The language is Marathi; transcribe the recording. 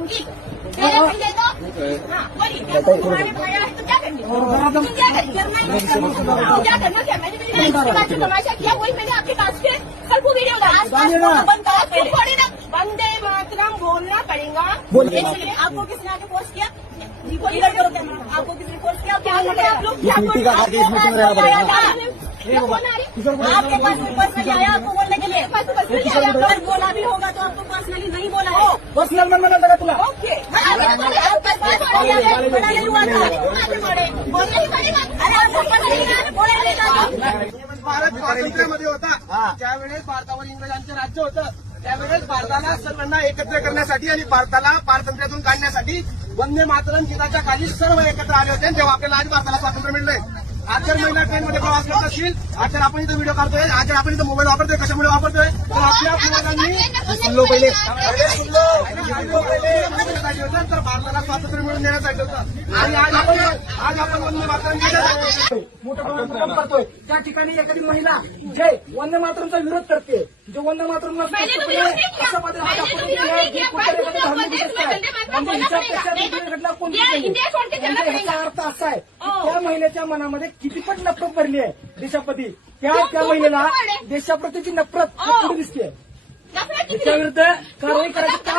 संगीत पहले पहले तो हाँ बोलिए क्या तुम्हारे भाई है तो क्या करेंगे तुम क्या करेंगे क्या करना क्या मैंने इसके बाद जो तमाशा किया वही मैंने आपके पास से कल को वीडियो डाला वंदे मातरम बोलना पड़ेगा। आपको किसने आगे पोस्ट किया? इधर करो कैमरा। आपको किसने पोस्ट किया? क्या बोल रहे हैं आप लोग? क्या बोल रहे हैं? आपके पास पर्सनली आया आपको बोलने के लिए? अगर बोला भी होगा तो आपको पर्सनली नहीं बोला है। पर्सनल मन मना लगा तुला ओके बोलने ही पड़ेगा। अरे आपको भारत स्वातंत्र्यामध्ये होता त्यावेळेस भारतावर इंग्रजांचे राज्य होतं त्यावेळेस भारताला सर्वांना एकत्र करण्यासाठी आणि भारताला पारतंत्र्यातून काढण्यासाठी वंदे मातरम गीताच्या खाली सर्व एकत्र आले होते तेव्हा आपल्याला आज भारताला स्वातंत्र्य मिळलंय। आज जर महिला ट्रेनमध्ये प्रवास करत असतील आज जर आपण इथं व्हिडिओ काढतोय आज जर आपण इथं मोबाईल वापरतोय कशामुळे वापरतोय तर आपल्या पूर्वजांनी सुनलो पहिले तर भारताला स्वातंत्र्य मिळवून देण्यासाठी होतं आणि आज आपण वंदे मातरम गीता मोठ्या प्रमाणात करतोय। त्या ठिकाणी एखादी महिला जे वंदे मातरमचा विरोध करते जे वंदे मातरम अशा घटना कोणती याचा अर्थ असा आहे त्या महिलेच्या मनामध्ये किती पण नफरत भरली आहे देशाप्रती त्या महिलेला देशाप्रतीची नफरत पुढे दिसते त्याच्या विरुद्ध कारवाई करायचं काम